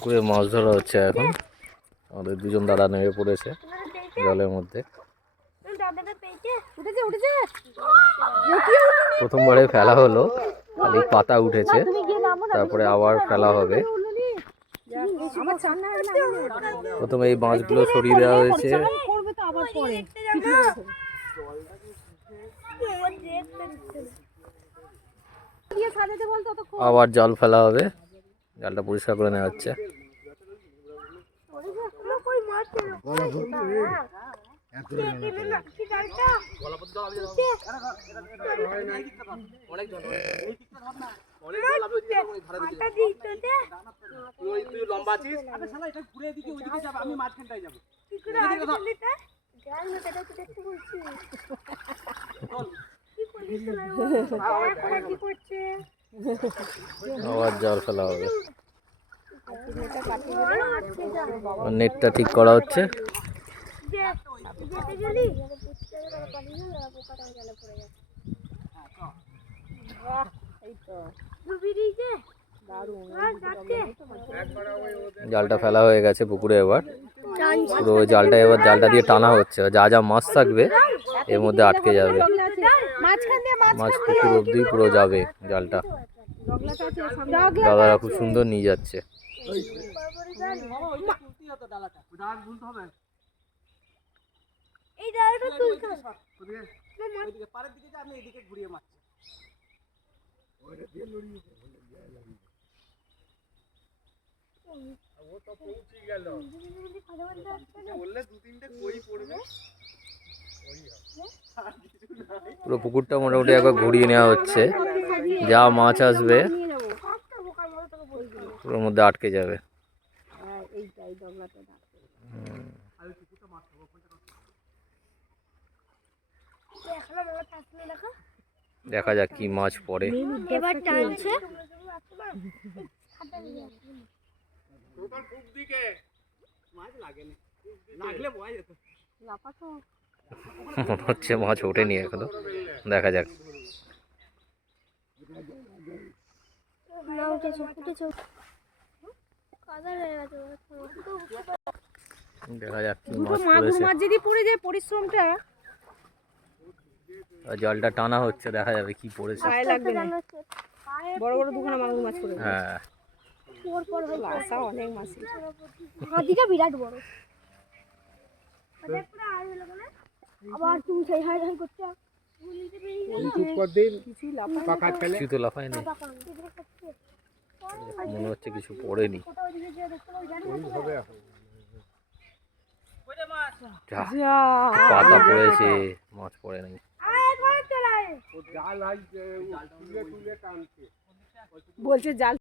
পুকুরে মাছ ধরা হচ্ছে এখন। আমাদের দুজন দাদা নেমে পড়েছে জলের মধ্যে। প্রথমবারে ফেলা হলো, খালি পাতা উঠেছে, তারপরে আবার ফেলা হবে। প্রথমে এই মাছগুলো সরিয়ে দেওয়া হয়েছে, আবার জাল ফেলা হবে, জালটা পরিষ্কার করে নেওয়া হচ্ছে। আবার জাল ফেলা হবে, নেটটা ঠিক করা হচ্ছে। জালটা ফেলা হয়ে গেছে পুকুরে, এবার পুরো জালটা দিয়ে টানা হচ্ছে। যা যা মাছ থাকবে এর মধ্যে আটকে যাবে, মাছ পুকুর অব্দি পুরো যাবে জালটা। দাদারা খুব সুন্দর নিয়ে যাচ্ছে। পুরো পুকুরটা মোটামুটি একবার ঘুরিয়ে নেওয়া হচ্ছে, যা মাছ আসবে পুরোর মধ্যে আটকে যাবে। দেখা যাক কি মাছ পড়ে। এবার টানছে, মনে হচ্ছে মাছ ওঠেনি এখনো, দেখা যাক। দেখা যাক কি মাছ পড়েছে। পরিশ্রমটা জলটা টানা হচ্ছে, দেখা যাবে কি পড়েছে। বড় বড় দুখানা মাগুর মাছ পড়েছে। হ্যাঁ, অনেক মাছ, হাতিটা বিরাট বড়। আবার তুমি সেই হাই হাই করছো, কিছু তো লাফায়নি, মনে হচ্ছে কিছু পড়েনি। পাতা পড়েছে, মাছ পড়ে নাই। বলছে জাল